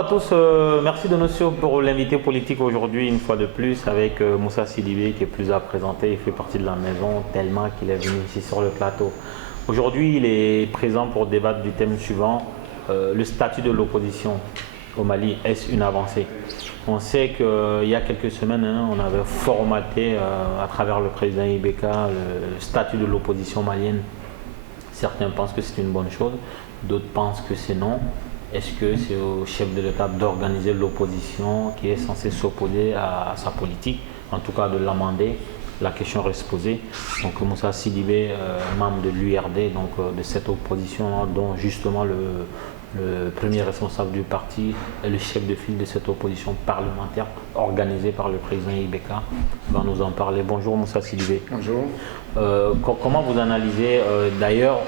à tous, merci de nous suivre pour l'invité politique aujourd'hui, une fois de plus, avec Moussa Sidibé qui est plus à présenter, il fait partie de la maison tellement qu'il est venu ici sur le plateau. Aujourd'hui, il est présent pour débattre du thème suivant, le statut de l'opposition au Mali, est-ce une avancée? On sait qu'il y a quelques semaines, on avait formaté à travers le président Ibeka le statut de l'opposition malienne. Certains pensent que c'est une bonne chose, d'autres pensent que c'est non. Est-ce que c'est au chef de l'État d'organiser l'opposition qui est censée s'opposer à sa politique, en tout cas de l'amender? La question reste posée. Donc Moussa Sidibé, membre de l'URD, donc de cette opposition, dont justement le premier responsable du parti est le chef de file de cette opposition parlementaire organisée par le président Ibeka, va nous en parler. Bonjour Moussa Sidibé. Bonjour. Comment vous analysez, d'ailleurs,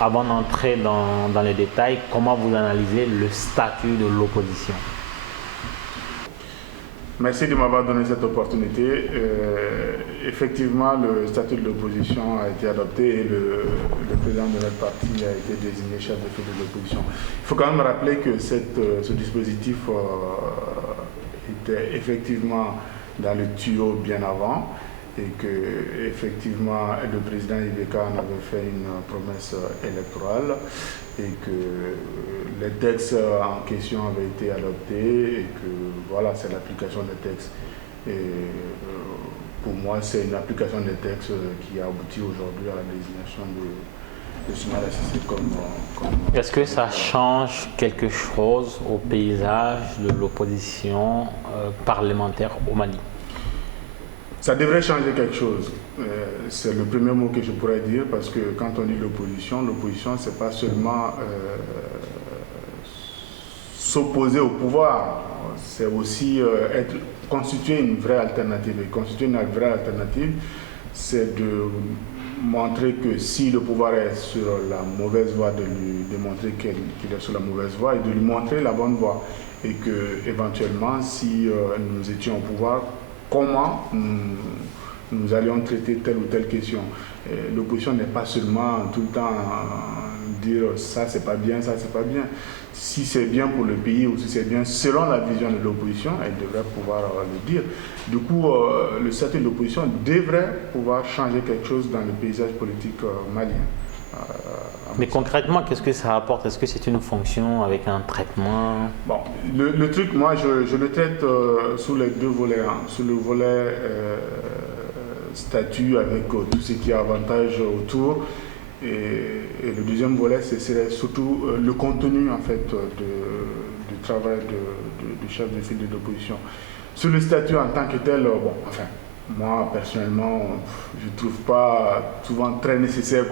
avant d'entrer dans les détails, comment vous analysez le statut de l'opposition? Merci de m'avoir donné cette opportunité. Effectivement, le statut de l'opposition a été adopté et le président de notre parti a été désigné chef de file de l'opposition. Il faut quand même rappeler que ce dispositif était effectivement dans le tuyau bien avant, et que effectivement le président Ibeka en avait fait une promesse électorale et que les textes en question avaient été adoptés et que voilà, c'est l'application des textes. Et pour moi, c'est une application des textes qui a abouti aujourd'hui à la désignation de Soumaïla Cissé comme... Est-ce que ça change quelque chose au paysage de l'opposition parlementaire au Mali? Ça devrait changer quelque chose. C'est le premier mot que je pourrais dire, parce que quand on dit l'opposition, c'est pas seulement s'opposer au pouvoir, c'est aussi constituer une vraie alternative. Et constituer une vraie alternative, c'est de montrer que si le pouvoir est sur la mauvaise voie, de lui démontrer qu'il est sur la mauvaise voie et de lui montrer la bonne voie. Et que éventuellement, si nous étions au pouvoir, comment nous allions traiter telle ou telle question. L'opposition n'est pas seulement tout le temps dire ça c'est pas bien, ça c'est pas bien. Si c'est bien pour le pays ou si c'est bien selon la vision de l'opposition, elle devrait pouvoir le dire. Du coup, le statut de l'opposition devrait pouvoir changer quelque chose dans le paysage politique malien. Mais concrètement, qu'est-ce que ça apporte? Est-ce que c'est une fonction avec un traitement? Bon, le truc, moi, je le traite sous les deux volets. Sous le volet statut avec tout ce qui est avantage autour. Et le deuxième volet, ce serait surtout le contenu, en fait, du travail du chef de file de l'opposition. Sur le statut en tant que tel, bon, enfin, moi, personnellement, je ne trouve pas souvent très nécessaire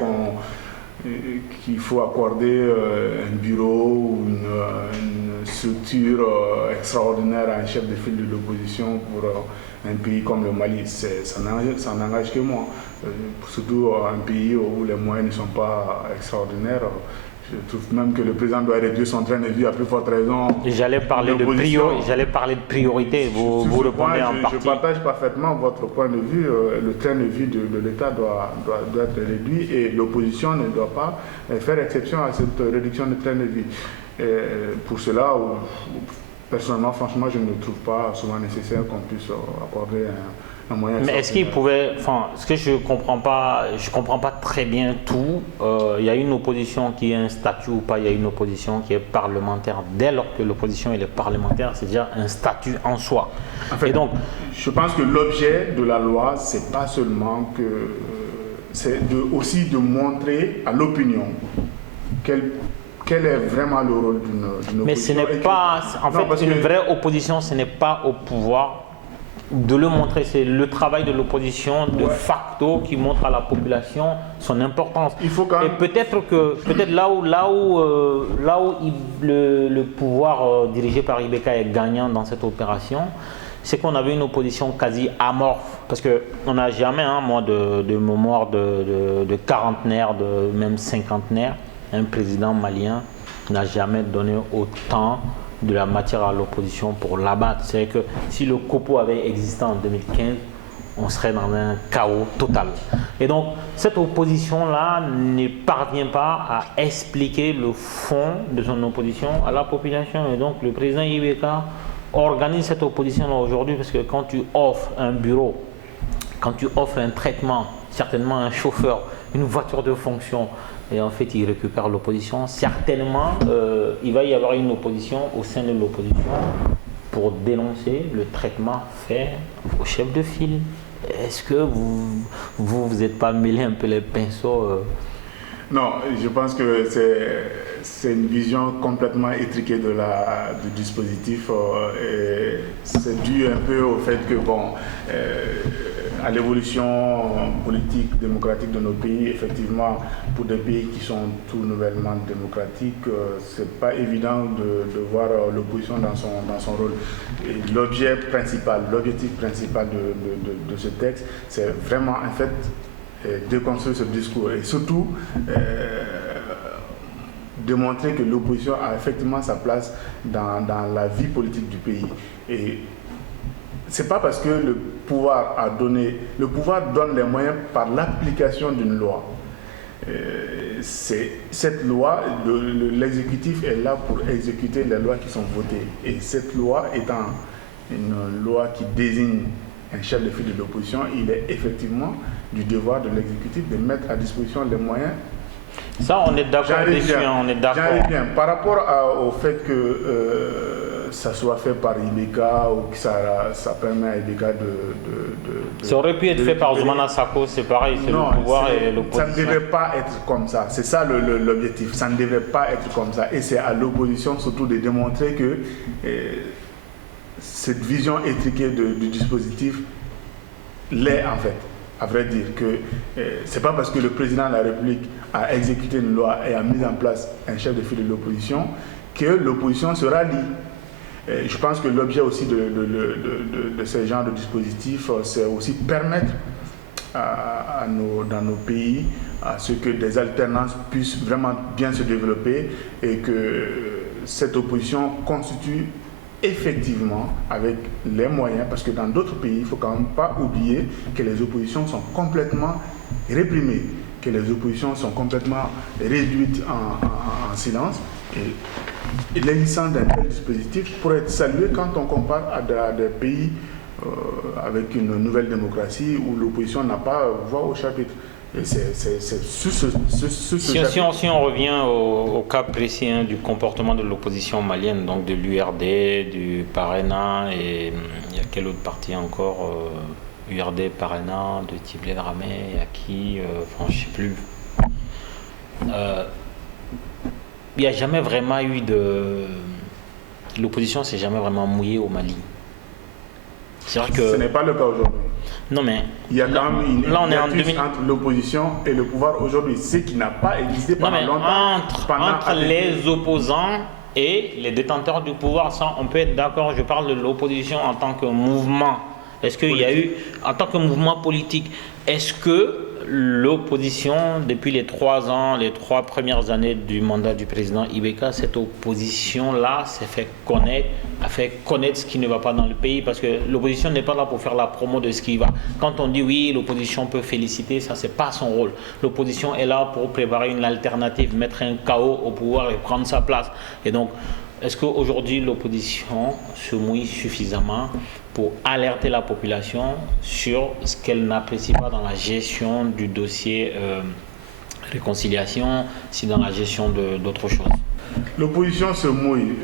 qu'il faut accorder un bureau ou une structure extraordinaire à un chef de file de l'opposition pour un pays comme le Mali. Ça n'engage que moi. Surtout un pays où les moyens ne sont pas extraordinaires. Je trouve même que le président doit réduire son train de vie à plus forte raison. J'allais parler de priorité. Vous répondez en partie. Je partage parfaitement votre point de vue. Le train de vie de l'État doit être réduit et l'opposition ne doit pas faire exception à cette réduction de train de vie. Et pour cela, personnellement, franchement, je ne trouve pas souvent nécessaire qu'on puisse accorder un moyen. Mais est-ce qu'il pouvait, enfin, ce que je comprends pas très bien tout. Il y a une opposition qui a un statut ou pas, il y a une opposition qui est parlementaire. Dès lors que l'opposition est parlementaire, c'est déjà un statut en soi. En fait, et donc, je pense que l'objet de la loi, c'est pas seulement que, c'est aussi de montrer à l'opinion quel est vraiment le rôle d'une opposition. Mais ce n'est pas, en fait, une vraie opposition, ce n'est pas au pouvoir. De le montrer, c'est le travail de l'opposition de facto qui montre à la population son importance. Il faut quand même... Et peut-être là où le pouvoir dirigé par Ibeka est gagnant dans cette opération, c'est qu'on avait une opposition quasi amorphe. Parce qu'on n'a jamais, moi, de mémoire de quarantenaire, de même cinquantenaire, un président malien n'a jamais donné autant de la matière à l'opposition pour l'abattre. C'est que si le COPO avait existé en 2015, on serait dans un chaos total. Et donc, cette opposition-là ne parvient pas à expliquer le fond de son opposition à la population. Et donc, le président Ibeka organise cette opposition-là aujourd'hui parce que quand tu offres un bureau, quand tu offres un traitement, certainement un chauffeur, une voiture de fonction, et en fait, il récupère l'opposition, certainement, il va y avoir une opposition au sein de l'opposition pour dénoncer le traitement fait au chef de file. Est-ce que vous êtes pas mêlé un peu les pinceaux Non, je pense que c'est une vision complètement étriquée du dispositif. Et c'est dû un peu au fait que, à l'évolution politique, démocratique de nos pays, effectivement, pour des pays qui sont tout nouvellement démocratiques, c'est pas évident de voir l'opposition dans son rôle. Et l'objectif principal de ce texte, c'est vraiment, en fait, déconstruire ce discours et surtout démontrer que l'opposition a effectivement sa place dans la vie politique du pays. Et c'est pas parce que le pouvoir donne les moyens par l'application d'une loi. Cette loi, l'exécutif est là pour exécuter les lois qui sont votées. Et cette loi étant une loi qui désigne un chef de file de l'opposition, il est effectivement du devoir de l'exécutif de mettre à disposition les moyens. Ça, on est d'accord dessus, on est d'accord. J'arrive bien. Par rapport au fait que ça soit fait par Ibeka ou que ça permet à Ibeka de ça aurait pu être fait par Zoumana Sako, c'est pareil, c'est le pouvoir et l'opposition. Ça ne devrait pas être comme ça, c'est ça l'objectif, ça ne devrait pas être comme ça. Et c'est à l'opposition surtout de démontrer que cette vision étriquée du dispositif l'est en fait. À vrai dire que c'est pas parce que le président de la République a exécuté une loi et a mis en place un chef de file de l'opposition que l'opposition se rallie. Je pense que l'objet aussi de ce genre de dispositif, c'est aussi permettre dans nos pays à ce que des alternances puissent vraiment bien se développer et que cette opposition constitue effectivement avec les moyens, parce que dans d'autres pays, il ne faut quand même pas oublier que les oppositions sont complètement réprimées, que les oppositions sont complètement réduites en silence. Et l'existence d'un tel dispositif pourrait être salué quand on compare à des pays avec une nouvelle démocratie où l'opposition n'a pas voix au chapitre. Et si on revient au cas précis du comportement de l'opposition malienne, donc de l'URD, du PARENA et il y a quel autre parti encore URD, PARENA, de Tiblé Dramé, Yaki, je ne sais plus. Il n'y a jamais vraiment eu l'opposition s'est jamais vraiment mouillée au Mali. C'est-à-dire que ce n'est pas le cas aujourd'hui. Non mais il y a quand même une hiatus entre l'opposition et le pouvoir aujourd'hui, ce qui n'a pas existé pendant longtemps. Entre les opposants et les détenteurs du pouvoir, ça on peut être d'accord. Je parle de l'opposition en tant que mouvement. Est-ce qu'il y a eu, en tant que mouvement politique, est-ce que l'opposition, depuis les 3 premières années du mandat du président Ibeka, cette opposition-là a fait connaître ce qui ne va pas dans le pays, parce que l'opposition n'est pas là pour faire la promo de ce qui va. Quand on dit oui, l'opposition peut féliciter, ça c'est pas son rôle. L'opposition est là pour préparer une alternative, mettre un chaos au pouvoir et prendre sa place. Et donc, est-ce qu'aujourd'hui l'opposition se mouille suffisamment pour alerter la population sur ce qu'elle n'apprécie pas dans la gestion du dossier réconciliation, si dans la gestion d'autres choses? L'opposition se mouille.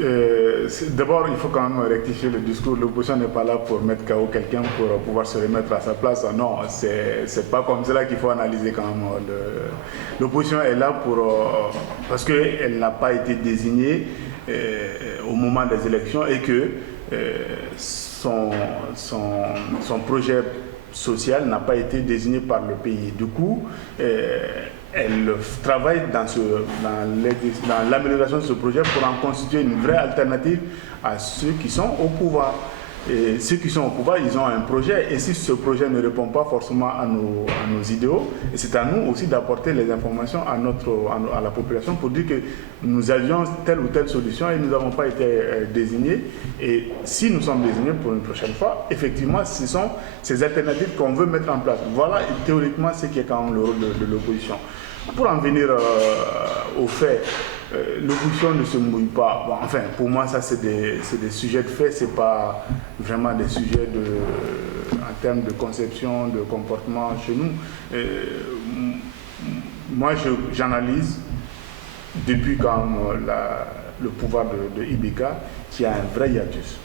D'abord, il faut quand même rectifier le discours. L'opposition n'est pas là pour mettre KO quelqu'un pour pouvoir se remettre à sa place. Non, c'est pas comme cela qu'il faut analyser quand même. L'opposition est là parce qu'elle n'a pas été désignée au moment des élections et que son projet social n'a pas été désigné par le pays. Du coup, elle travaille dans l'amélioration de ce projet pour en constituer une vraie alternative à ceux qui sont au pouvoir. Et ceux qui sont au pouvoir, ils ont un projet. Et si ce projet ne répond pas forcément à nos idéaux, et c'est à nous aussi d'apporter les informations à la population pour dire que nous avions telle ou telle solution et nous n'avons pas été désignés. Et si nous sommes désignés pour une prochaine fois, effectivement, ce sont ces alternatives qu'on veut mettre en place. Voilà théoriquement ce qui est quand même le rôle de l'opposition. Pour en venir au fait, l'opposition ne se mouille pas. Bon, enfin, pour moi, ça, c'est des sujets de fait, ce n'est pas vraiment des sujets en termes de conception, de comportement chez nous. Moi, j'analyse depuis quand le pouvoir de IBK qu'il y a un vrai hiatus,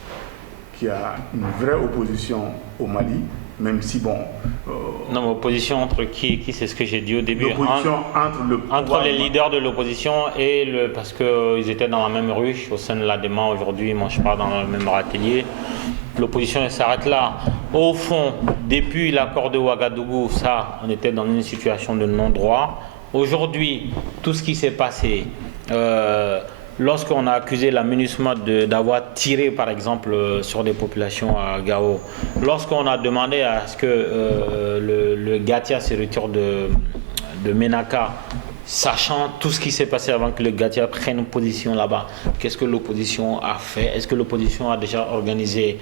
qu'il y a une vraie opposition au Mali. Même si, bon... non, mais opposition entre qui c'est ce que j'ai dit au début. L'opposition entre les leaders de l'opposition et parce qu'ils étaient dans la même ruche au sein de l'ADEMA aujourd'hui, ils ne mangent pas dans le même râtelier. L'opposition s'arrête là. Au fond, depuis l'accord de Ouagadougou, ça, on était dans une situation de non-droit. Aujourd'hui, tout ce qui s'est passé... lorsqu'on a accusé la MINUSMA d'avoir tiré par exemple sur des populations à Gao, lorsqu'on a demandé à ce que le Gatia se retire de Ménaka, sachant tout ce qui s'est passé avant que le Gatia prenne position là-bas, qu'est-ce que l'opposition a fait? Est-ce que l'opposition a déjà organisé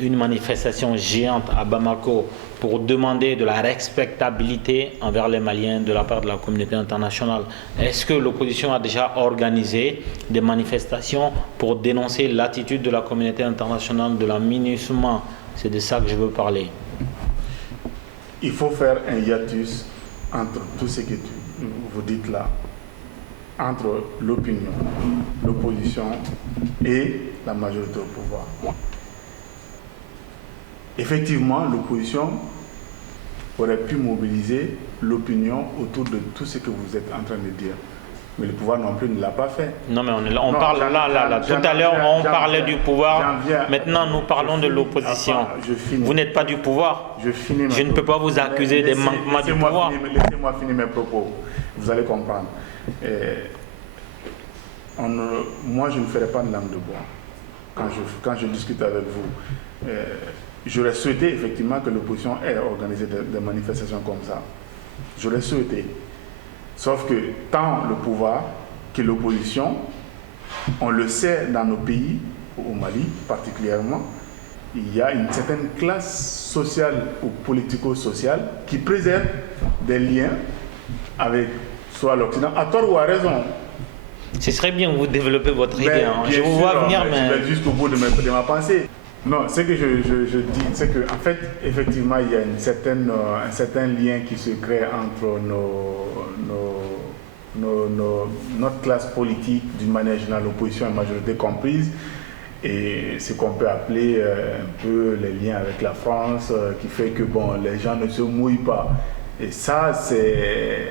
une manifestation géante à Bamako pour demander de la respectabilité envers les Maliens de la part de la communauté internationale? Est-ce que l'opposition a déjà organisé des manifestations pour dénoncer l'attitude de la communauté internationale, de la MINUSMA? C'est de ça que je veux parler. Il faut faire un hiatus entre tout ce que vous dites là, entre l'opinion, l'opposition et la majorité au pouvoir. Effectivement, l'opposition aurait pu mobiliser l'opinion autour de tout ce que vous êtes en train de dire. Mais le pouvoir non plus ne l'a pas fait. Non, mais on parle là. Tout à l'heure, on parlait du pouvoir. Maintenant, nous parlons de l'opposition. Vous n'êtes pas du pouvoir. Je ne peux pas vous accuser des manquements du pouvoir. Laissez-moi finir mes propos. Vous allez comprendre. Moi, je ne ferai pas de langue de bois quand je discute avec vous. J'aurais souhaité effectivement que l'opposition ait organisé des manifestations comme ça. J'aurais souhaité. Sauf que tant le pouvoir que l'opposition, on le sait dans nos pays, au Mali particulièrement, il y a une certaine classe sociale ou politico-sociale qui préserve des liens avec soit l'Occident, à tort ou à raison. Ce serait bien que vous développez votre idée. Je vous vois venir, mais... Je vais jusqu'au bout de ma pensée. Non, ce que je dis, c'est qu'en fait, effectivement, il y a un certain lien qui se crée entre notre classe politique, d'une manière générale, l'opposition et la majorité comprise, et ce qu'on peut appeler un peu les liens avec la France, qui fait que bon, les gens ne se mouillent pas. Et ça, c'est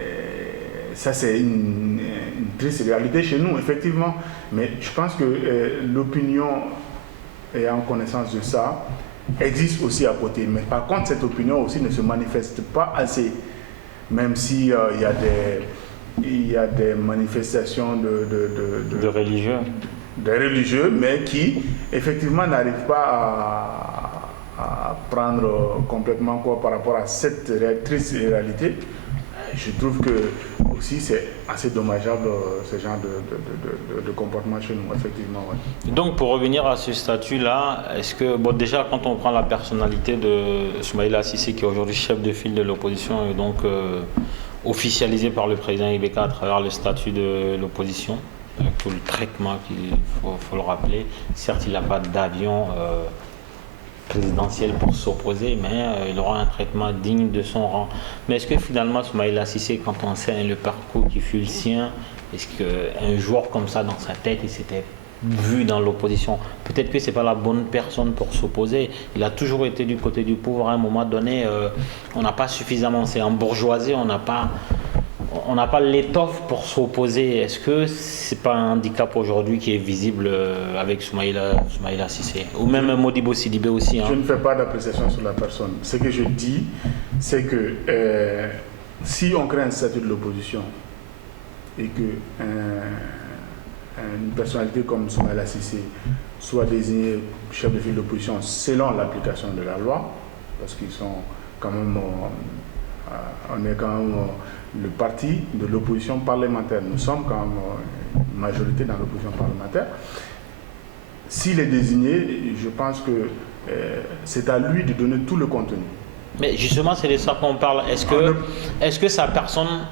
une triste réalité chez nous, effectivement. Mais je pense que l'opinion, ayant connaissance de ça, existe aussi à côté. Mais par contre, cette opinion aussi ne se manifeste pas assez. Même si il y a des manifestations de religieux. Des religieux, mais qui, effectivement, n'arrivent pas à prendre complètement quoi par rapport à cette triste réalité. Je trouve que aussi c'est assez dommageable ce genre de comportement chez nous, effectivement. Ouais. Donc pour revenir à ce statut-là, est-ce que, bon, déjà quand on prend la personnalité de Soumaïla Cissé, qui est aujourd'hui chef de file de l'opposition et donc officialisé par le président IBK à travers le statut de l'opposition, avec tout le traitement qu'il faut le rappeler, certes il n'a pas d'avion présidentiel pour s'opposer, mais il aura un traitement digne de son rang. Mais est-ce que finalement Soumaïla Cissé, quand on sait le parcours qui fut le sien, est-ce qu'un joueur comme ça dans sa tête, il s'était vu dans l'opposition? Peut-être que ce n'est pas la bonne personne pour s'opposer. Il a toujours été du côté du pouvoir. À un moment donné, on n'a pas suffisamment, c'est embourgeoisé, on n'a pas l'étoffe pour s'opposer. Est-ce que c'est pas un handicap aujourd'hui qui est visible avec Soumaïla Cissé, ou même Modibo Sidibé aussi, hein? Je ne fais pas d'appréciation sur la personne. Ce que je dis, c'est que si on crée un statut de l'opposition et que une personnalité comme Soumaïla Cissé soit désigné chef de file d'opposition selon l'application de la loi, parce qu'ils sont quand même, on est quand même le parti de l'opposition parlementaire. Nous sommes quand même une majorité dans l'opposition parlementaire. S'il est désigné, je pense que c'est à lui de donner tout le contenu. Mais justement, c'est de ça qu'on parle. Est-ce que sa personne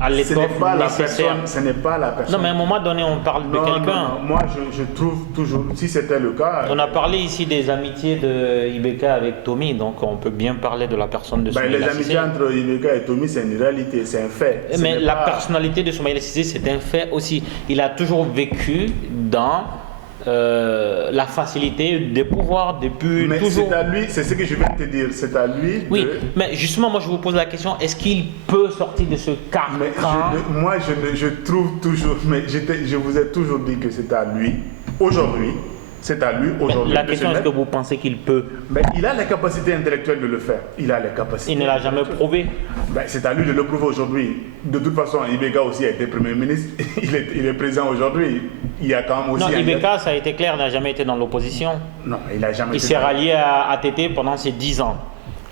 a l'étoffe nécessaire? Ce n'est pas la personne. Non, mais à un moment donné, on parle de quelqu'un. Moi, je trouve toujours, si c'était le cas... On a parlé ici des amitiés de Ibeka avec Tommy, donc on peut bien parler de la personne de Soumaïla Cissé. Les amitiés entre Ibeka et Tommy, c'est une réalité, c'est un fait. Mais la personnalité de Soumaïla Cissé, c'est un fait aussi. Il a toujours vécu dans... la facilité des pouvoirs depuis toujours. C'est à lui, c'est ce que je viens de te dire, c'est à lui. Oui, mais justement, moi je vous pose la question, est-ce qu'il peut sortir de ce carcan? Moi je trouve toujours, mais je vous ai toujours dit que c'est à lui, aujourd'hui. C'est à lui aujourd'hui. La question, est-ce que vous pensez qu'il peut? Mais il a les capacités intellectuelles de le faire. Il a les capacités. Il ne l'a jamais prouvé. C'est à lui de le prouver aujourd'hui. De toute façon, Ibeka aussi a été Premier ministre. Il est président aujourd'hui. Il y a quand même aussi... Non, Ibeka, ça a été clair, n'a jamais été dans l'opposition. Non, il n'a jamais été... Il s'est rallié à ATT pendant ses 10 ans.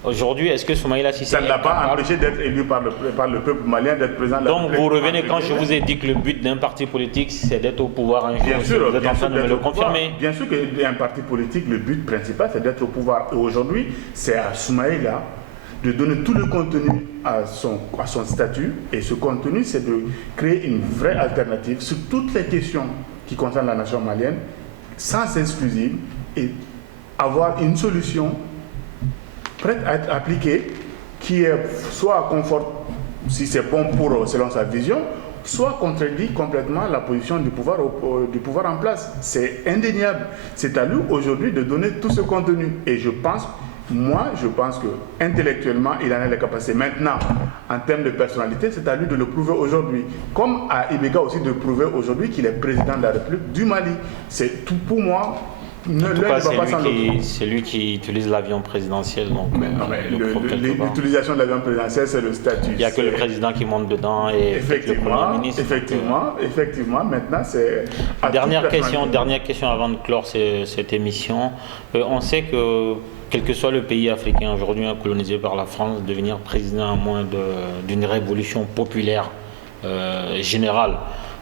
Aujourd'hui, est-ce que Soumaïla Cissé... Ça ne l'a pas empêché d'être élu par le peuple malien, d'être président de la République. Donc vous revenez quand je vous ai dit que le but d'un parti politique, c'est d'être au pouvoir un jour. Bien sûr, vous êtes en train de me le confirmer. Bien sûr qu'un parti politique, le but principal, c'est d'être au pouvoir. Et aujourd'hui, c'est à Soumaïla de donner tout le contenu à son statut. Et ce contenu, c'est de créer une vraie alternative sur toutes les questions qui concernent la nation malienne, sans exclusive, et avoir une solution prête à être appliquée, qui est soit confort, si c'est bon pour selon sa vision, soit contredit complètement la position du pouvoir en place. C'est indéniable. C'est à lui aujourd'hui de donner tout ce contenu. Et je pense que intellectuellement, il en a les capacités. Maintenant, en termes de personnalité, c'est à lui de le prouver aujourd'hui. Comme à Ibeka aussi de prouver aujourd'hui qu'il est président de la République du Mali. C'est tout pour moi. En tout cas, c'est lui qui utilise l'avion présidentiel. L'utilisation de l'avion présidentiel, c'est le statut. Il n'y a que le président qui monte dedans et le Premier ministre. Effectivement, maintenant c'est... Dernière question avant de clore cette émission. On sait que quel que soit le pays africain aujourd'hui colonisé par la France, devenir président à moins d'une révolution populaire générale.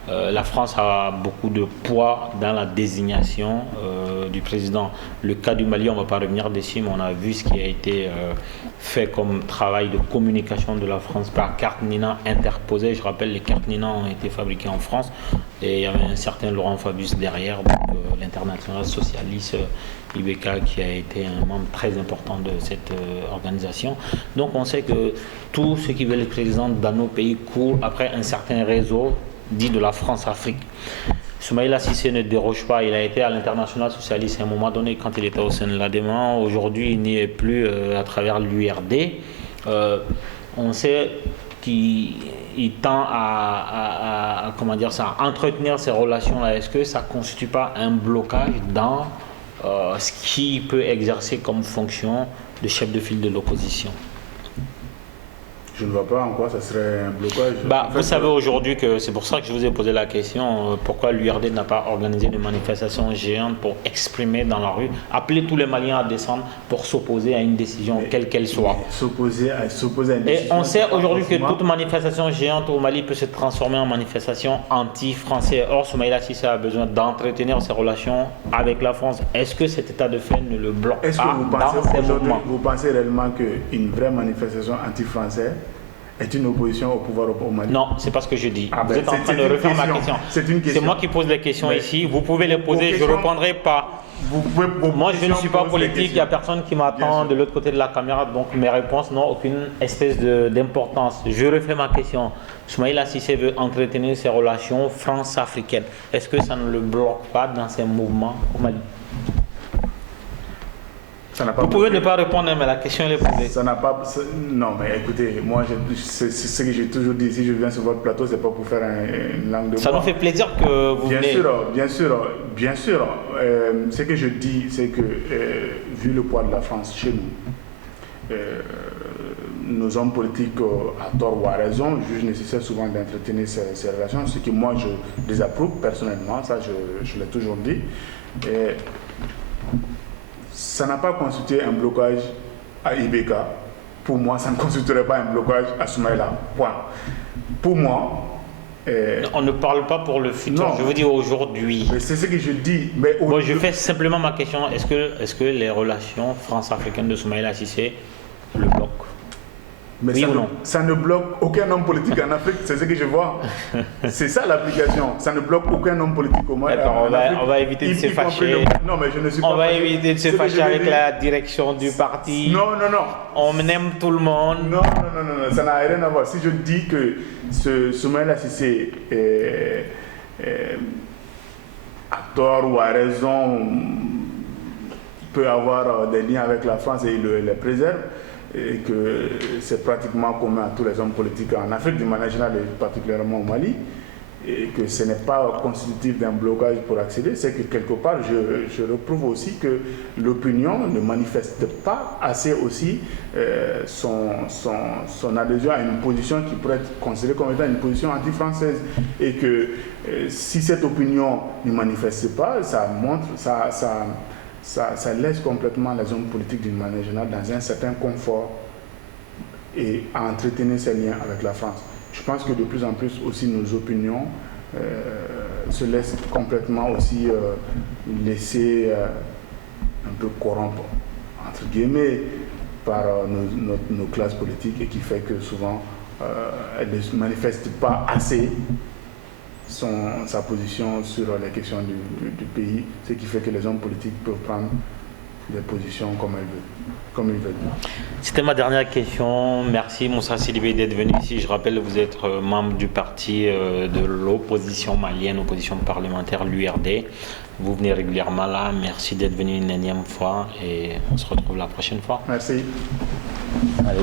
La France a beaucoup de poids dans la désignation du président. Le cas du Mali, on ne va pas revenir dessus, mais on a vu ce qui a été fait comme travail de communication de la France par carte Nina interposée. Je rappelle, les cartes Nina ont été fabriquées en France et il y avait un certain Laurent Fabius derrière, l'international socialiste Ibeka, qui a été un membre très important de cette organisation. Donc on sait que tous ceux qui veulent être président dans nos pays courent après un certain réseau dit de la France-Afrique. Soumaïla Cissé ne déroge pas, il a été à l'international socialiste à un moment donné quand il était au sein de l'ADEMA. Aujourd'hui, il n'y est plus à travers l'URD. On sait qu'il tend à entretenir ces relations-là. Est-ce que ça ne constitue pas un blocage dans ce qui peut exercer comme fonction de chef de file de l'opposition? Je ne vois pas en quoi ça serait un blocage. Vous savez aujourd'hui que c'est pour ça que je vous ai posé la question, pourquoi l'URD n'a pas organisé de manifestations géantes pour exprimer dans la rue, appeler tous les Maliens à descendre pour s'opposer à une décision quelle qu'elle soit. S'opposer à une décision. Et on sait aujourd'hui que toute manifestation géante au Mali peut se transformer en manifestation anti-français. Or, Soumaïla Cissé a besoin d'entretenir ses relations avec la France. Est-ce que cet état de fait ne le bloque pas dans ces mouvements? Vous pensez réellement qu'une vraie manifestation anti-française est une opposition au pouvoir au Mali? Non, c'est pas ce que je dis. Vous êtes en train de refaire ma question. C'est moi qui pose les questions ici. Vous pouvez les poser, je ne répondrai pas. Moi, je ne suis pas politique. Il n'y a personne qui m'attend de l'autre côté de la caméra. Donc, mes réponses n'ont aucune espèce d'importance. Je refais ma question. Soumaïla Cissé veut entretenir ses relations france-africaines. Est-ce que ça ne le bloque pas dans ses mouvements au Mali? Vous pouvez ne pas répondre, mais la question est posée. Non, mais écoutez, moi, c'est ce que j'ai toujours dit. Si je viens sur votre plateau, c'est pas pour faire une langue de bois. Ça nous fait plaisir que vous venez. Bien sûr. Ce que je dis, c'est que, vu le poids de la France chez nous, nos hommes politiques, à tort ou à raison, jugent nécessaire souvent d'entretenir ces relations, ce que moi, je désapprouve personnellement, ça, je l'ai toujours dit. Et ça n'a pas constitué un blocage à IBK. Pour moi, ça ne constituerait pas un blocage à Soumaïla. Point. Pour moi... on ne parle pas pour le futur, non, je veux dire aujourd'hui. C'est ce que je dis. Mais bon, je fais simplement ma question. Est-ce que les relations France-africaines de Soumaïla Cissé le bloquent? Mais oui ça ne bloque aucun homme politique en Afrique, c'est ce que je vois. C'est ça l'application. Ça ne bloque aucun homme politique au Mali. On va éviter de se fâcher. Non, mais je ne suis pas. On va éviter de se fâcher avec la direction du parti. Non. On aime tout le monde. Non, ça n'a rien à voir. Si je dis que ce Soumaïla Cissé à tort ou à raison peut avoir des liens avec la France et il les préserve, et que c'est pratiquement commun à tous les hommes politiques en Afrique, d'une manière générale et particulièrement au Mali, et que ce n'est pas constitutif d'un blocage pour accéder, c'est que quelque part, je retrouve aussi que l'opinion ne manifeste pas assez aussi son adhésion à une position qui pourrait être considérée comme étant une position anti-française. Et que si cette opinion ne manifeste pas, ça montre, ça laisse complètement les hommes politiques d'une manière générale dans un certain confort et à entretenir ces liens avec la France. Je pense que de plus en plus aussi nos opinions se laissent complètement aussi laisser un peu corrompre, entre guillemets, par nos classes politiques, et qui fait que souvent elles ne manifestent pas assez sa position sur les questions du pays, ce qui fait que les hommes politiques peuvent prendre des positions comme ils veulent. C'était ma dernière question. Merci Moussa Sidibé d'être venu ici. Je rappelle que vous êtes membre du parti de l'opposition malienne, opposition parlementaire, l'URD. Vous venez régulièrement là. Merci d'être venu une énième fois et on se retrouve la prochaine fois. Merci. Allez.